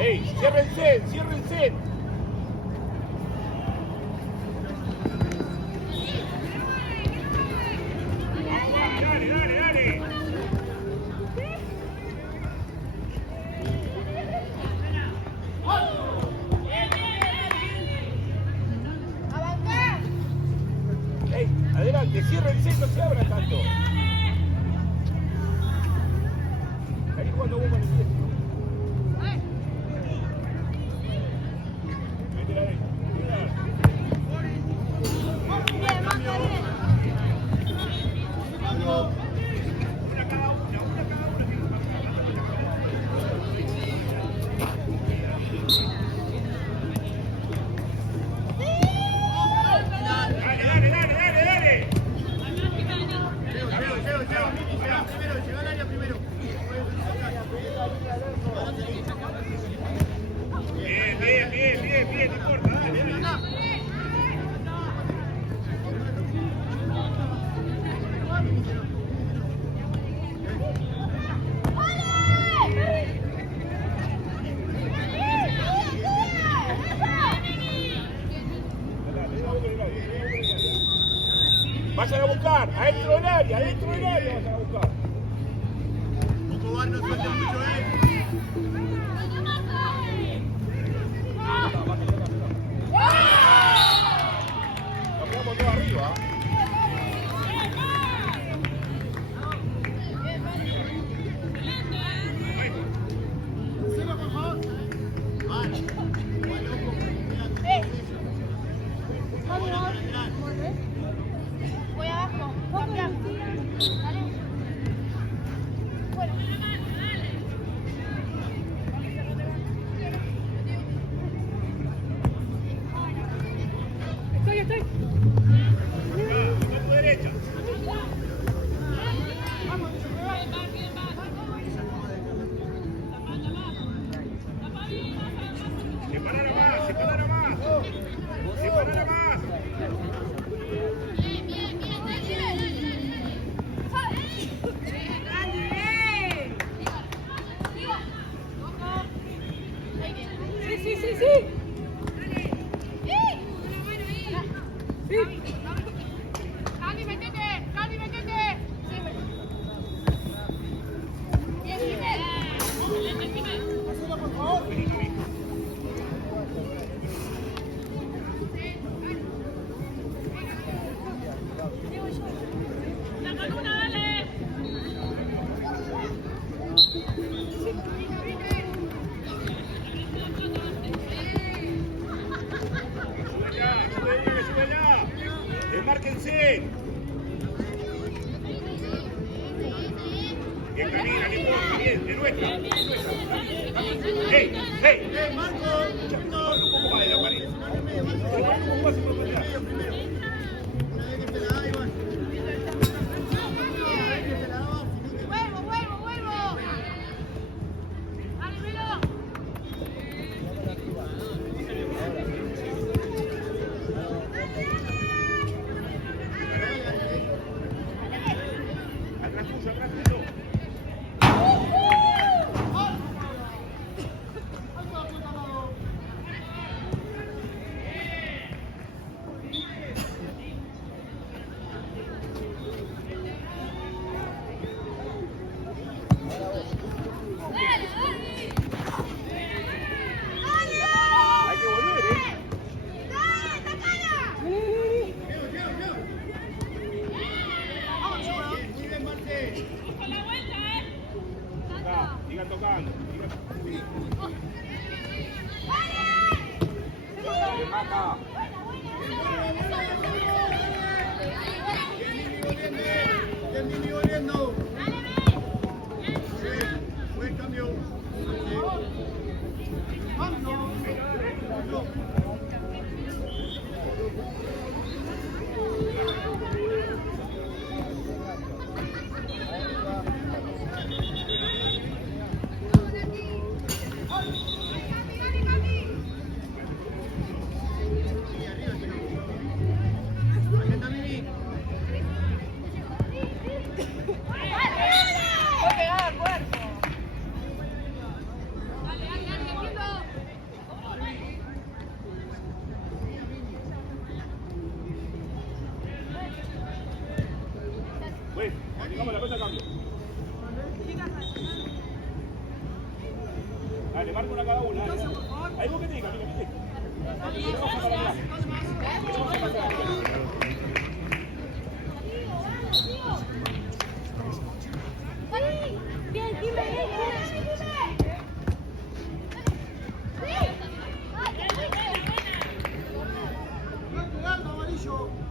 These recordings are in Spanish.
¡Ey! ¡Cierra el set! ¡Cierra el set! ¡Dale, dale, dale! ¡Ey! Adelante, cierra el set, no se abra tanto. Ahí jugando vos con el set. Bien, no importa, dale, dale. Vayan a buscar, adentro del área, vayan a buscar. Poco bar, no suelta mucho, ¡Ganale más! ¡Desmárquense! Bien, camina, bien, bien, de nuestra. ¡Ey, ey! ¡Marco! Un poco más de la pared. Un paso por allá. Sigan tocando. Buen cambio. Vamos, la cosa cambia. Dale, marca una cada una. Ahí vos que digas, mira, mira.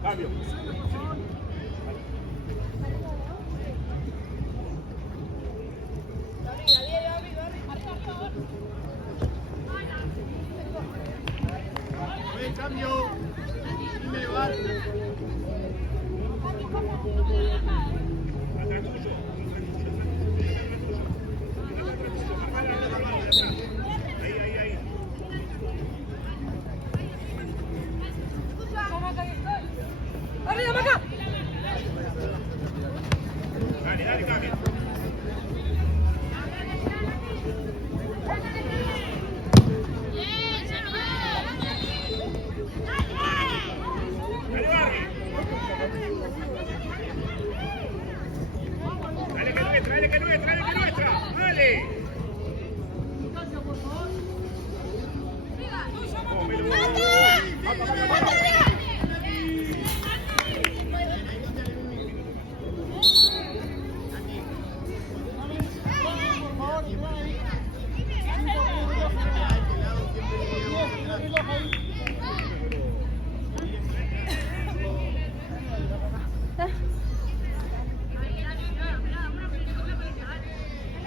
Cambio. Cambio. Me va. ¡Arriba, acá! Dale, dale, cambia. Dale que nuestra, dale.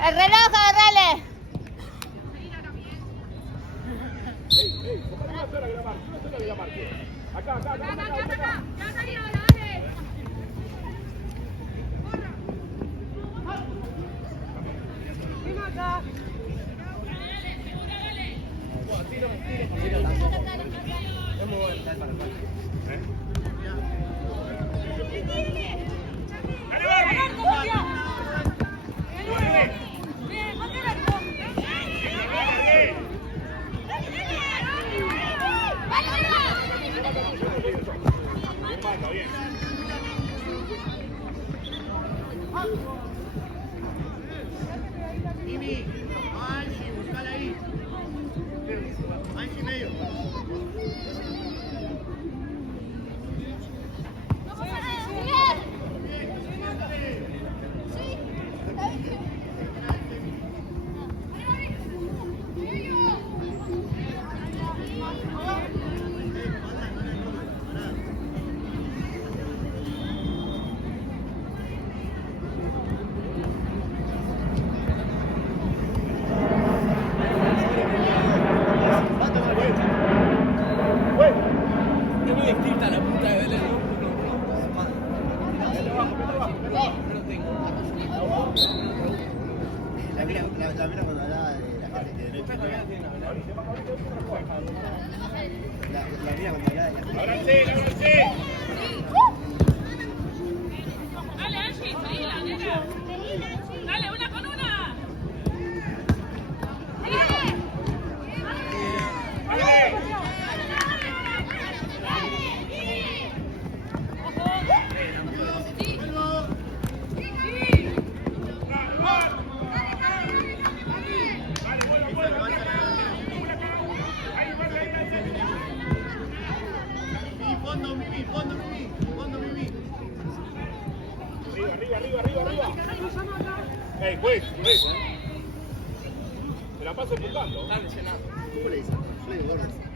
El reloj, agarrale. Acá. Hey, juez. Se la paso empujando. ¿Cómo le dicen? Yo le digo gordas.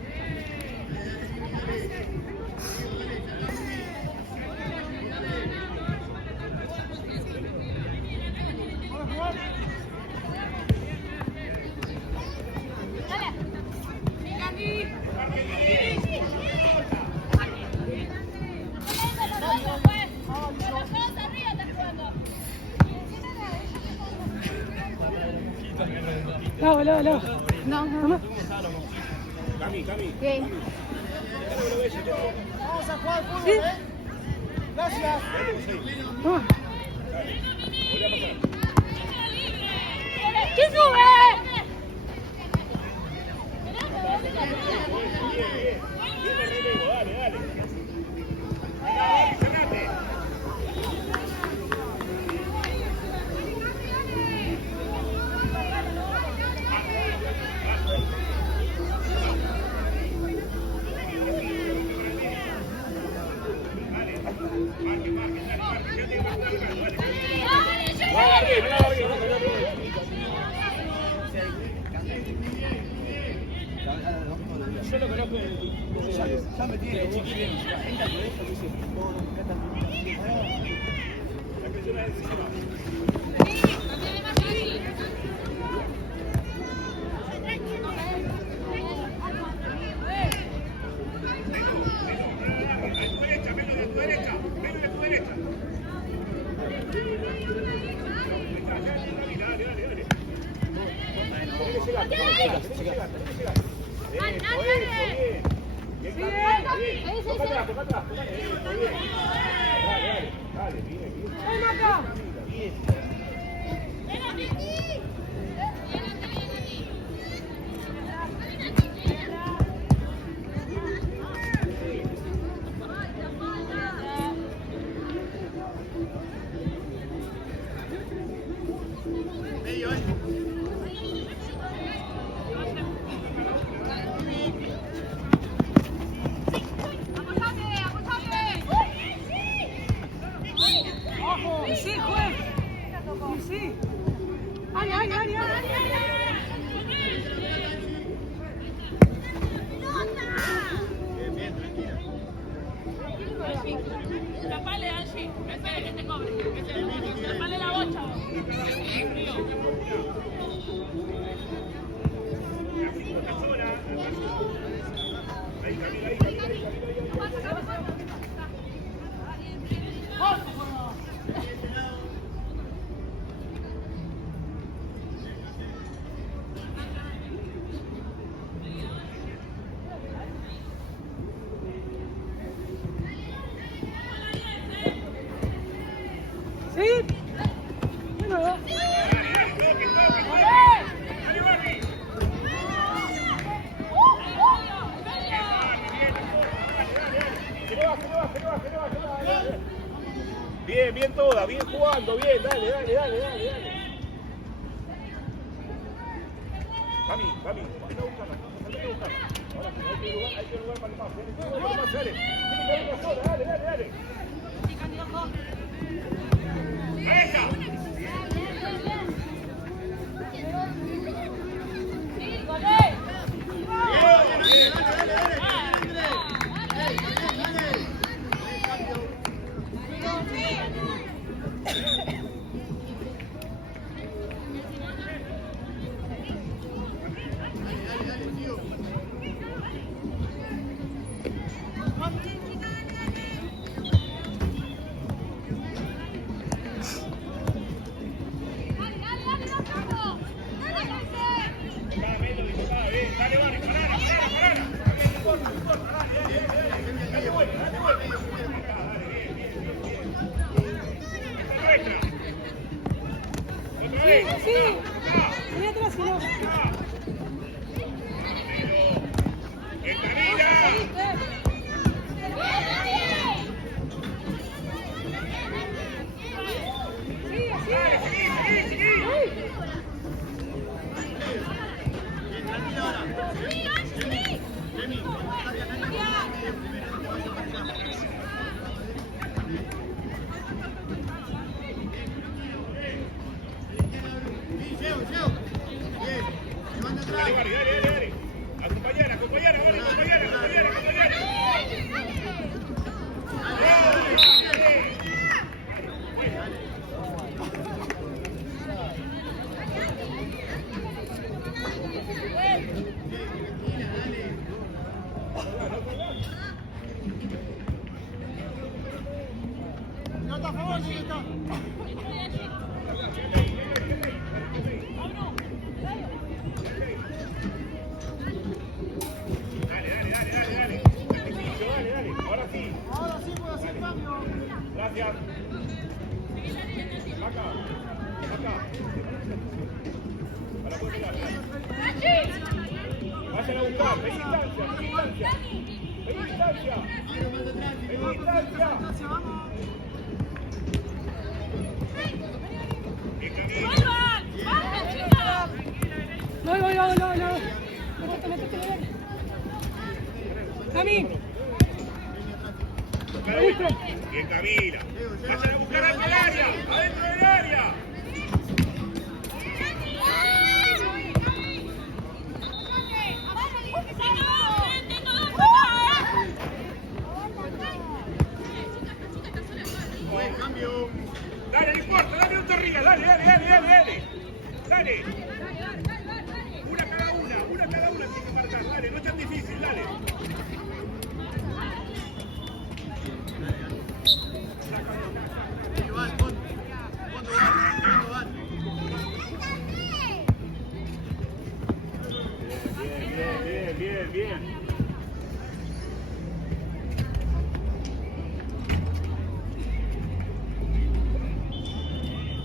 No. Cami. ¿Qué? Vamos a jugar fútbol, ¿eh? Gracias. ¿Quién sube? Dale. Yo lo conozco ya me tiene chiquilín. Entra por eso, dice, no, acá Sí, juez. Sí. Ay. Acá, bien jugando, bien, dale. Cami, anda a buscarla. Ahora hay que lugar para el pase. Dale. Tiene que venir sola, dale. ¡Ahí está! Dale, vale, parala. Dale vuelta. Acá, dale, bien. Nuestra. Otra vez. Sí. Voy atrás, si no. ¡Estarina! Dale. Acompañar, Nota a favor, Dieguito. Dale. Ahora sí puedo hacer cambio. Gracias. Acá. Para poder mirar. Vayan a buscar. Ven distancia. Vamos. Voy. Cami. Bien, Camila. Vayan a buscar al área. Adentro del área. Cambio. Dale, no importa, dale un torrilla, dale. Dale. Una cada una tiene que marcar, dale, no es tan difícil, dale. Bien.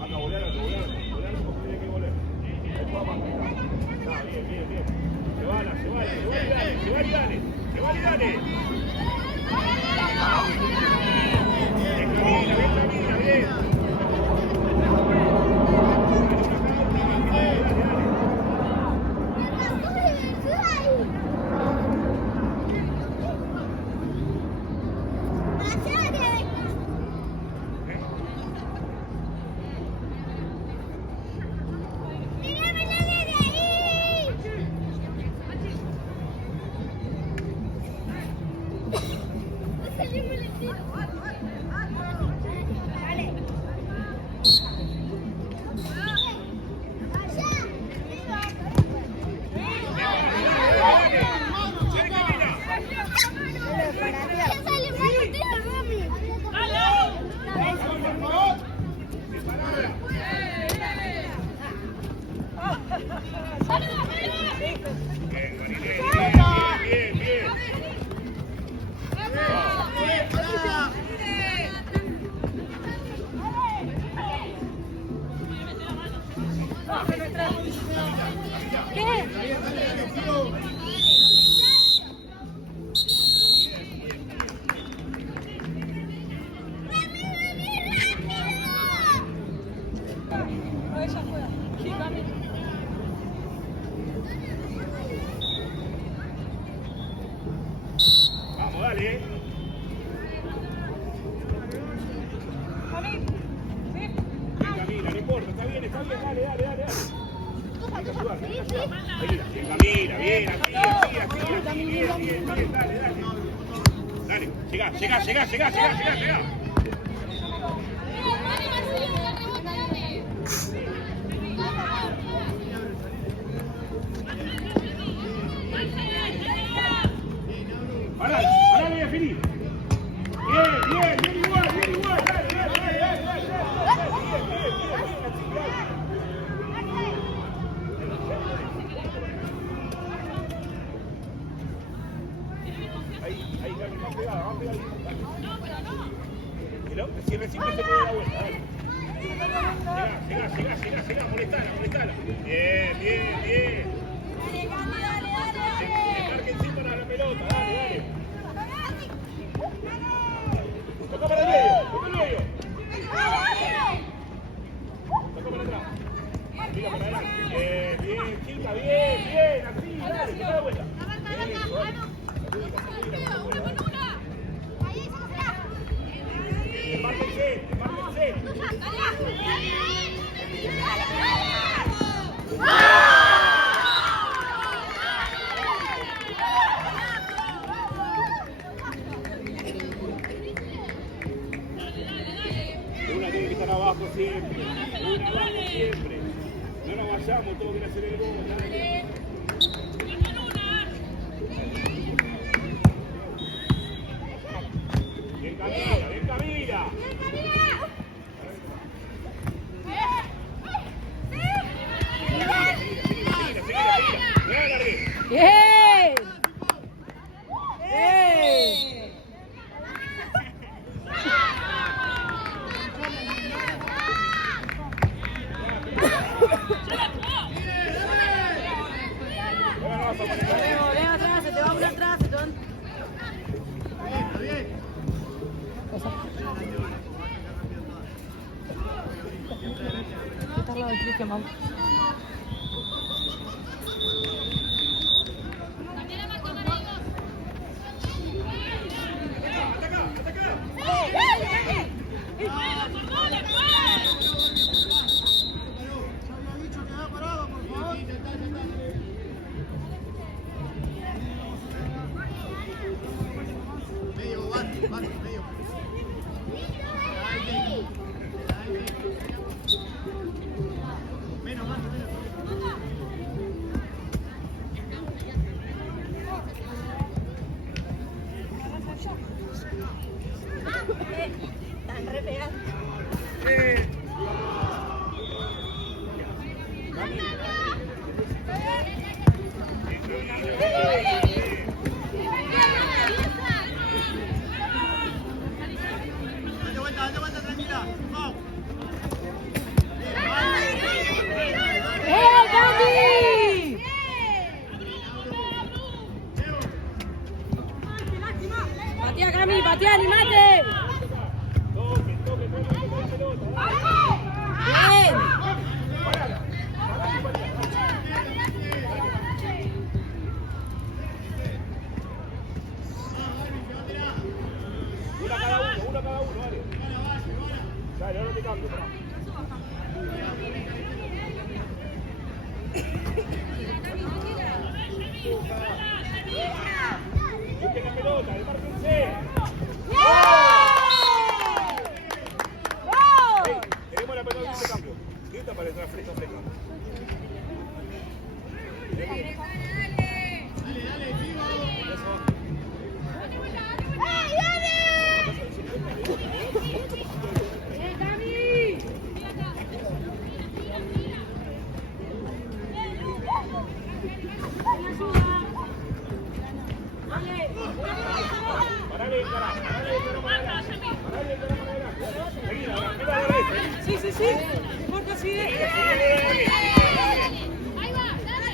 Acá, volar porque tiene que volar. Bien. Se va y dale. Bien. Bien, Camila, bien, así, bien, dale. Dale, llega. Pará, voy a definir. Bien, igual, dale. Ahí, vamos a pegar. Si recibe se puede dar la vuelta, dale. Llega, molestala. Bien. Descarguen para la pelota, dale. Toca para el medio. Toca para atrás. Tira para adelante. Bien, chica, bien. Así, dale, toca la vuelta. Márquense. Una tiene que estar abajo siempre. No nos vayamos, todo quiere hacer el gol. Dale. Bien, Camila. ¡Bien! Leo atrás, se te va uno atrás, se te van. Está al lado del Cristian, vamos. Están re pegados. Date vuelta, tranquila. Vamos. ¡Gaby! Patea, Cami, patea, animate. Bien. Una cada uno, dale. Dale, ahora te cambio, pará. Busquen la pelota, desmárquense. Tenemos la pelota de cambio. Grita para entrar fresca. Dale, vivo. Sí. Marco, sigue. Ahí va, dale.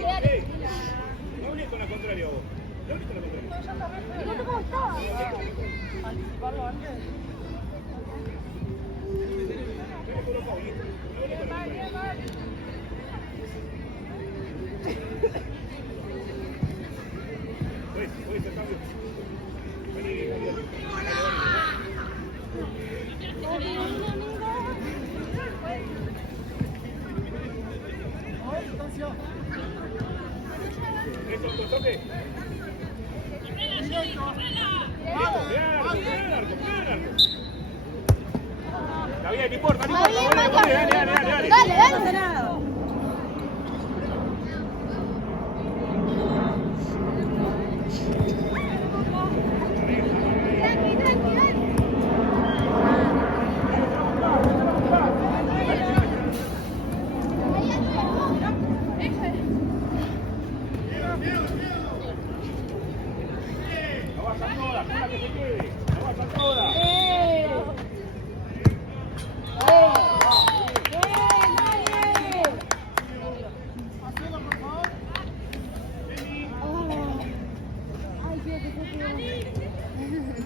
Dale. Fíjate cómo está. Puede ser cambio. Vení, eso, tu toque. Está bien, no importa, no importa. Dale. Dale.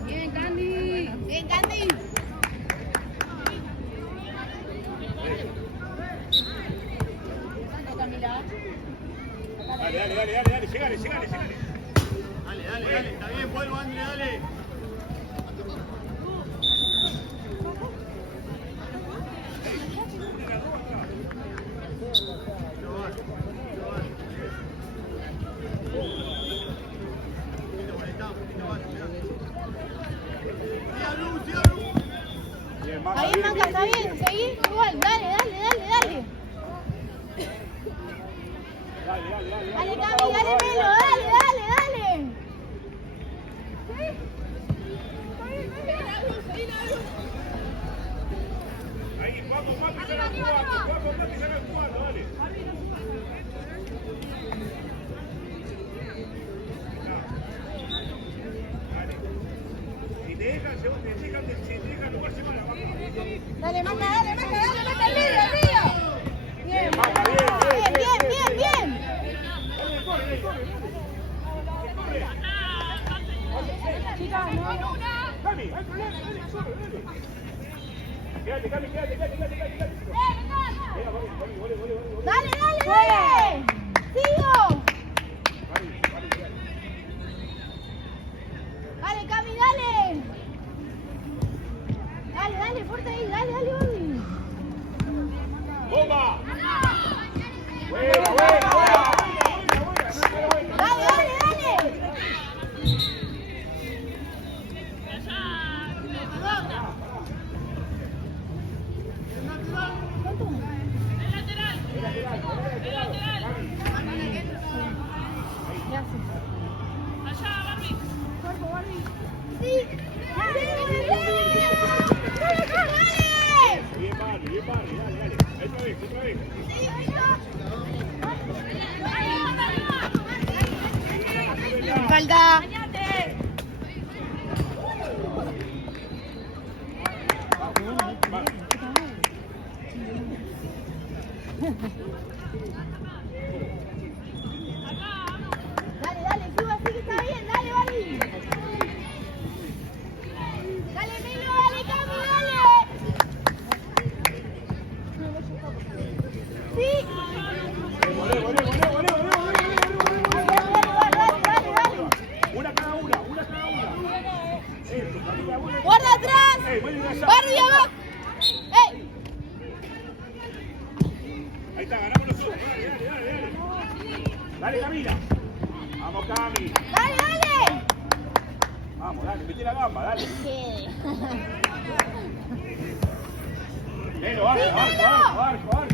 Bien, Candy. Bien, Candy. Camila. Dale, llegale. Dale, está bien, vuelvo, André, dale. Ahí Manca, está bien, seguí igual, dale. Dale, Cami, dale, Melo, dale. Ahí, vamos, que salgan jugando, dale. Si te dejan lugar, se van a bajar. Dale, Manca, mete el medio. Bien. Chicas, no. Cami, quédate. Dale. Sigo. Dale, Cami, dale. Dale, fuerte ahí, dale, Oli. ¡Bomba! Dale. Sí. Bien, Barry, dale. Otra vez. Falta. Dale, suba, así que está bien, dale, Barbie. Dale, Milo, dale, Cami, dale. Sí. Dale. Una cada una. Guarda atrás. Barbie abajo. ¡Ey! Ahí está, ganamos nosotros. Dale. Dale, Camila. Vamos, Cami. Dale. Vamos, dale, metí la gamba, dale. Neno, arco.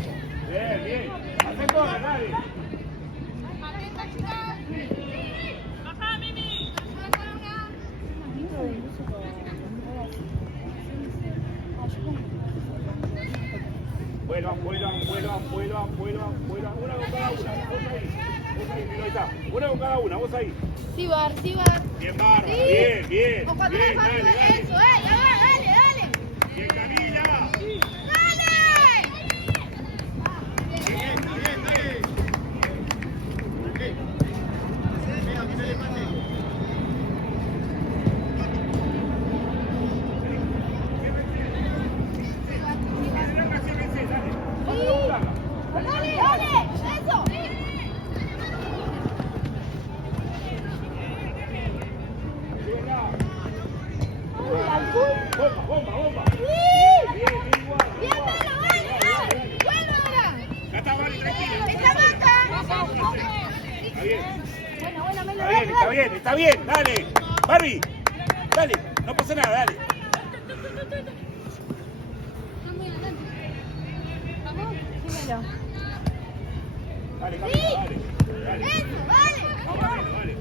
Bien. Hacé correr, dale. Vuelvan. Una con cada una. Vos ahí, ahí está. Una con cada una, vos ahí. Sí, Bar. Bien, Bárbara, Sí. bien. Ojo atrás, Barbie, eso, dale. Bien, Camila. ¡Dale! Bien, dale. Ok. Venga, que no le pase. Cami. Dale, no pasa nada, dale. Vamos, dímelo. Dale, Cami, dale. Dale. Eso, vale. Dale.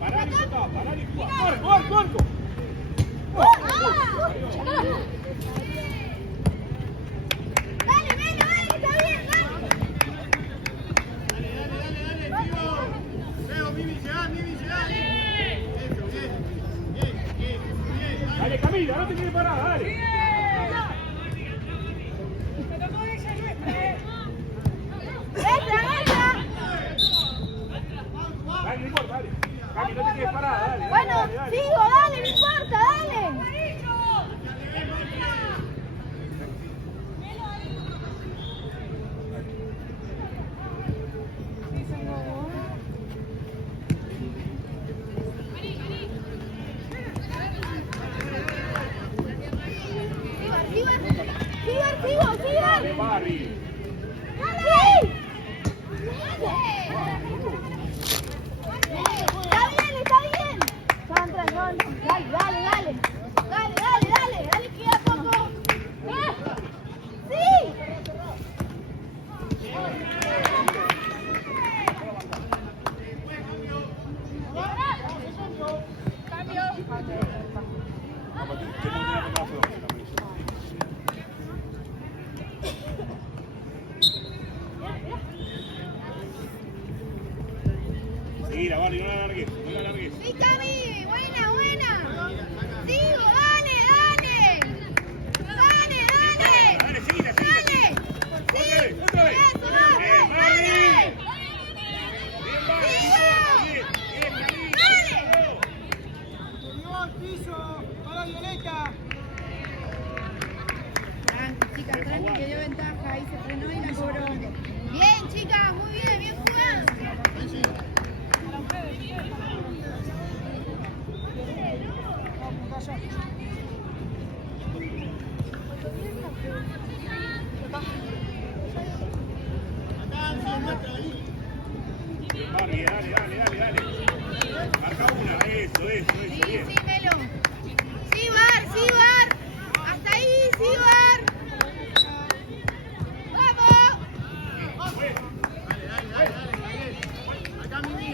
Pará y jugá, pará y jugá. ¡Corre! Dale, Melo, dale, está bien, dale. Leo, Mimi, llegá. Eso, bien. Dale, Camila, no te quedes parada, dale. Entra. Dale, no importa, dale. Cami, no te quedes parada, dale. Bueno, dale. sigo, dale, no importa, dale. Sigo. Dale, Barry. Está bien. Sandra, no. Dale, queda poco. Sí. Seguila, Barry, no la largues. Sí, Cami, buena. Sigo, dale. Dale, seguila. Dale. Sí. Otra vez. Eso, vamos, Bien, Barry. dale. Bien, Barry. Sigo. Dale. Subió al piso para Violeta. Tranqui, que dio ventaja, ahí se frenó y la cobró. Bien, chicas, muy bien jugado. Barry, dale. Marca una, eso, bien. Sí, Melo. Sí, Bar. Hasta ahí, sí, Bar. ¡Vamos! Acá, Mimi.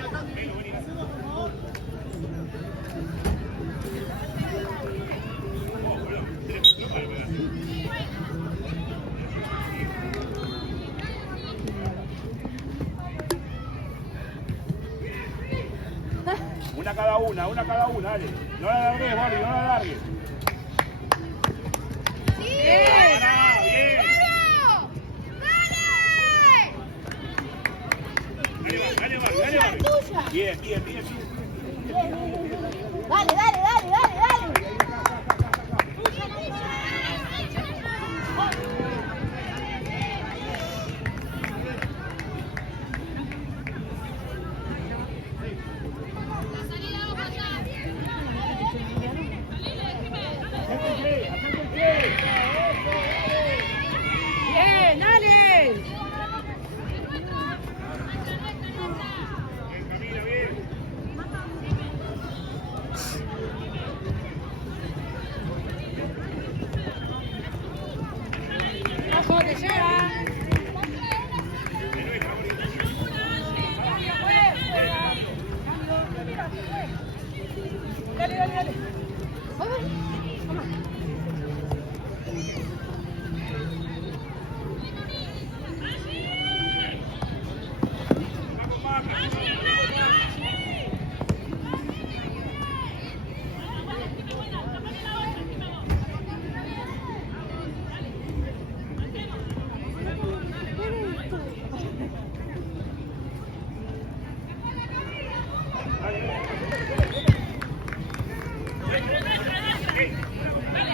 Una cada una, dale. No la largues, Barry, no la largues. ¡Sí! Pará, bien. ¡Bravo! ¡Dale! Dale, Barry. Tuya. Bien. Dale. Bien, dale. Camina, bien. Ojo, te lleva. Dale. Hey.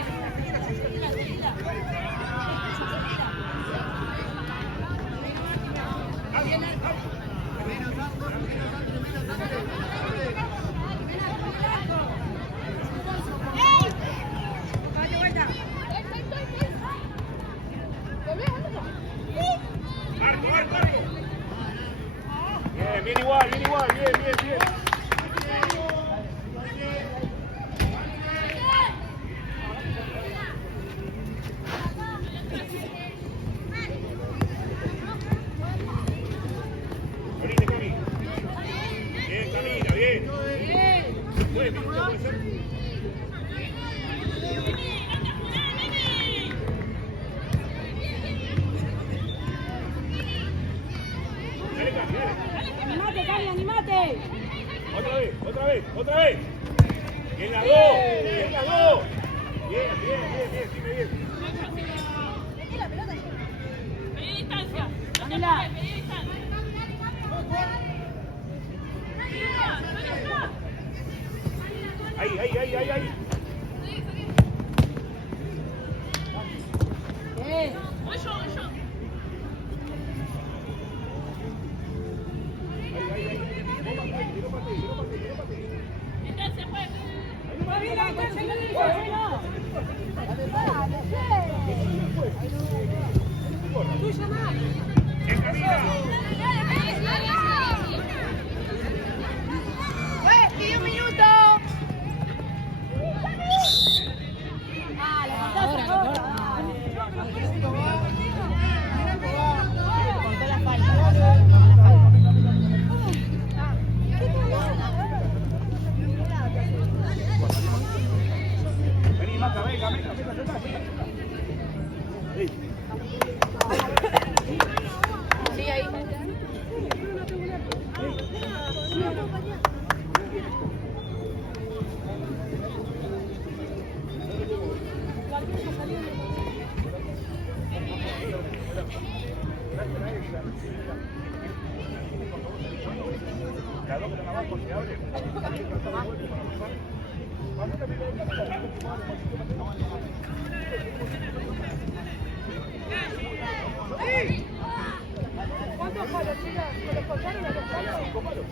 puede ser. Dale, Cami, dale. Animate, Cami, animate. Otra vez. Bien las dos. Bien, sigue bien. Pedí distancia. Dámela. Pedí distancia. Ahí. Bien. Voy yo. Distancia, pues. ¡Pide un minuto! Cortó la falta. Vení, Maca, venga. Sí, ahí. Las dos que están abajo, se abren. ¿Cuántos palos, chicas? ¿Me los cortaron los palos? 5 palos.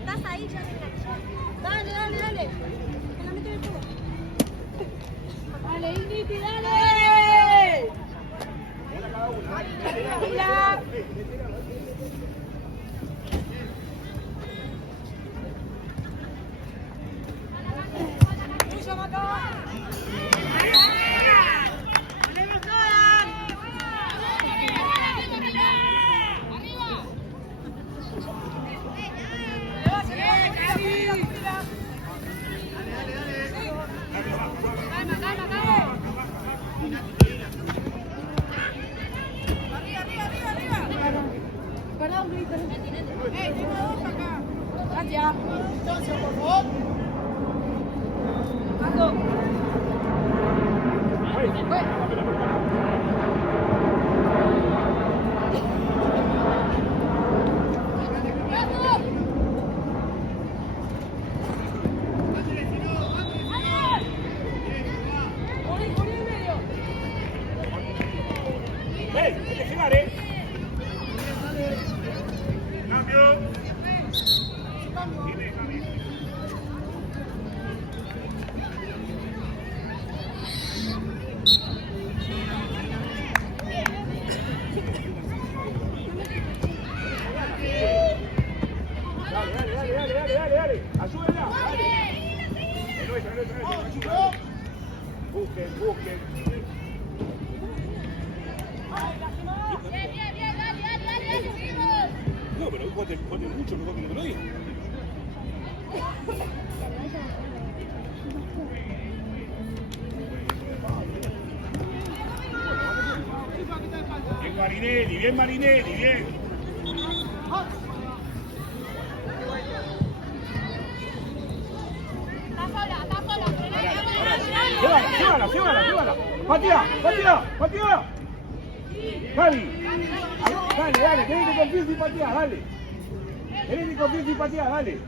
Estás ahí, ya te enganché. Dale. Que la meto en el tubo. Dale, Ingrid, dale. Mira. Tuyo, Maca. Perdón, Gris, perdón. Tengo dos acá. Gracias. Entonces, por favor. Paco. Hay que llegar, Cambio. Dime, Javi. Dale. Ayúdala. No es. Busquen. Bien, dale. No, pero ponte mucho mejor que lo que lo diga. Bien Marinelli, bien. Llévala. Patea. Javi. Dale, tenés confianza y patea, dale.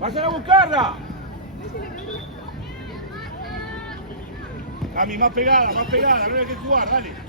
¡Vayan a buscarla! Cami, más pegada, no hay que jugar, dale.